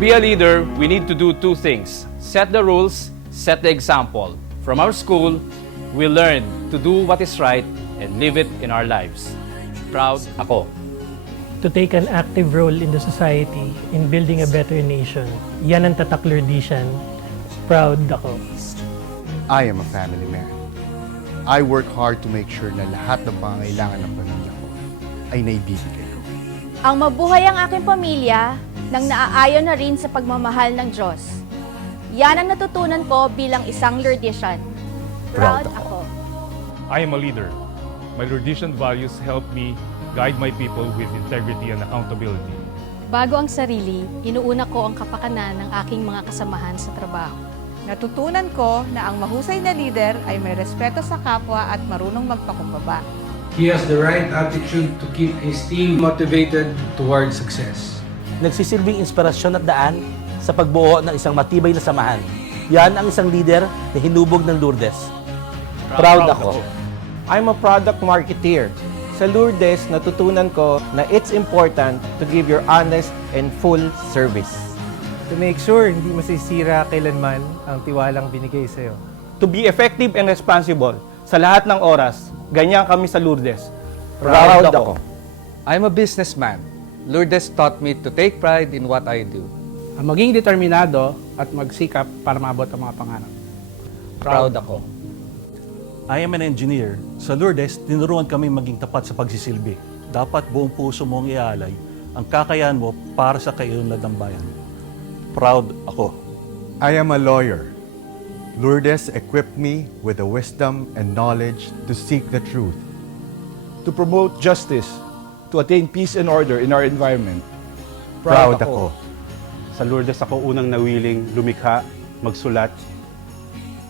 be a leader, we need to do two things. Set the rules, set the example. From our school, we learn to do what is right and live it in our lives. Proud ako. To take an active role in the society in building a better nation. Yan ang tatak Lourdesian. Proud ako. I am a family man. I work hard to make sure na lahat ng pangangailangan ng pamilya ko ay naibibigay ko. Ang mabuhay ang aking pamilya nang naaayon na rin sa pagmamahal ng Diyos. Yan ang natutunan ko bilang isang Lourdesian. Proud ako. I am a leader. My Lourdesian values help me guide my people with integrity and accountability. Bago ang sarili, inuuna ko ang kapakanan ng aking mga kasamahan sa trabaho. Natutunan ko na ang mahusay na leader ay may respeto sa kapwa at marunong magpakumbaba. He has the right attitude to keep his team motivated towards success. Nagsisilbing inspirasyon at daan sa pagbuo ng isang matibay na samahan. Yan ang isang leader na hinubog ng Lourdes. Proud ako. I'm a product marketeer. Sa Lourdes, natutunan ko na it's important to give your honest and full service. To make sure hindi masisira kailanman ang tiwalang binigay sa'yo. To be effective and responsible sa lahat ng oras, ganyan kami sa Lourdes. Proud ako. I'm a businessman. Lourdes taught me to take pride in what I do. Maging determinado at magsikap para maabot ang mga pangarap. Proud ako. I am an engineer. Sa Lourdes, tinuruan kami maging tapat sa pagsisilbi. Dapat buong puso mong ialay ang kakayahan mo para sa kaiunlad ng bayan. Proud ako. I am a lawyer. Lourdes equipped me with the wisdom and knowledge to seek the truth. To promote justice, to attain peace and order in our environment. Proud ako. Sa Lourdes ako unang nawiling lumikha, magsulat,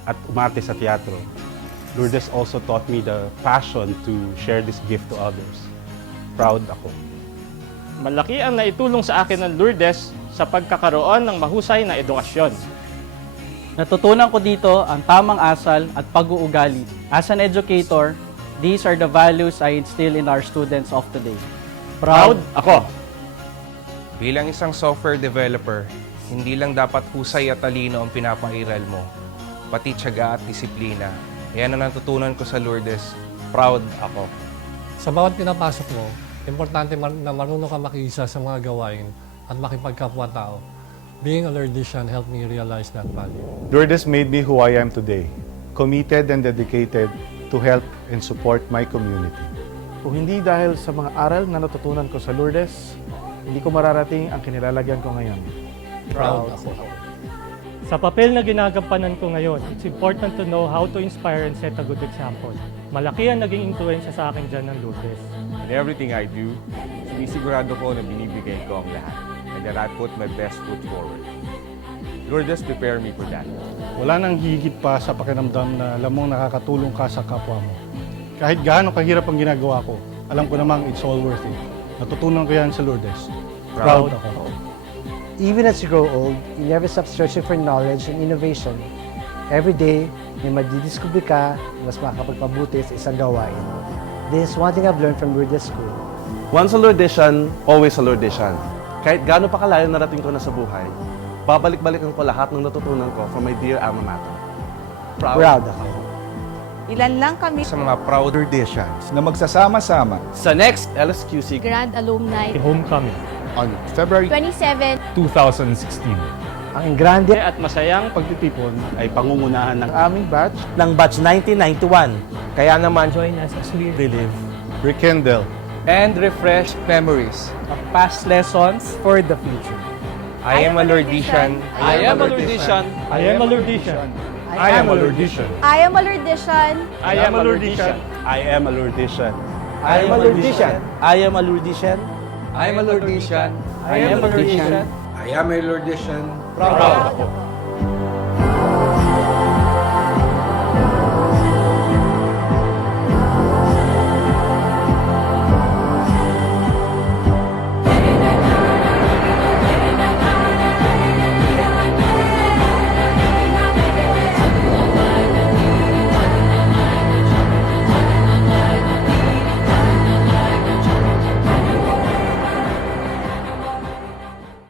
at umarte sa teatro. Lourdes also taught me the passion to share this gift to others. Proud ako. Malaki ang naitulong sa akin ng Lourdes sa pagkakaroon ng mahusay na edukasyon. Natutunan ko dito ang tamang asal at pag-uugali. As an educator, these are the values I instill in our students of today. Proud ako. Bilang isang software developer, hindi lang dapat husay at talino ang pinapairal mo, pati tiyaga at disiplina. Yan ang natutunan ko sa Lourdes. Proud ako. Sa bawat pinapasok mo, importante na marunong ka makisa sa mga gawain at makipagkapwa-tao. Being a Lourdesian helped me realize that value. Lourdes made me who I am today, committed and dedicated to help and support my community. Kung hindi dahil sa mga aral na natutunan ko sa Lourdes, hindi ko mararating ang kinilalagyan ko ngayon. Proud ako. Sa papel na ginagampanan ko ngayon, it's important to know how to inspire and set a good example. Malaki ang naging influensya sa akin dyan ng Lourdes. In everything I do, sinisigurado ko na binibigay ko ang lahat and that I put my best foot forward. Lourdes, prepare me for that. Wala nang higit pa sa pakiramdam na alam mong nakakatulong ka sa kapwa mo. Kahit gaano kahirap ang ginagawa ko, alam ko namang it's all worth it. Natutunan ko yan sa Lourdes. Proud ako. Even as you grow old, you never stop searching for knowledge and innovation. Every day, may madidiscover ka, mas makakapagpabuti sa isang gawain. This is one thing I've learned from Lourdes School. Once a Lourdesian, always a Lourdesian. Kahit gaano pa kalayo narating ko na sa buhay, babalik-balikan ko lahat ng natutunan ko from my dear alma mater. Proud ako. Ilan lang kami Sa mga proud Lourdesians Na magsasama-sama Sa next LSQC Grand Alumni Homecoming. on February 27, 2016. Ang grande at masayang pagtitipon ay pangungunahan ng aming batch, Ng batch 1991, kaya naman Join us as we relive rekindle And refresh memories. past lessons for the future. I am a Lourdesian. I am a Lourdesian. I am a Lourdesian. I am a Lourdesian. I am a Lourdesian. I am a Lourdesian. I am a Lourdesian. I am a Lourdesian. I am a Lourdesian. I'm a Lourdesian. I am a Lourdesian. I am a Lourdesian. Proud ako.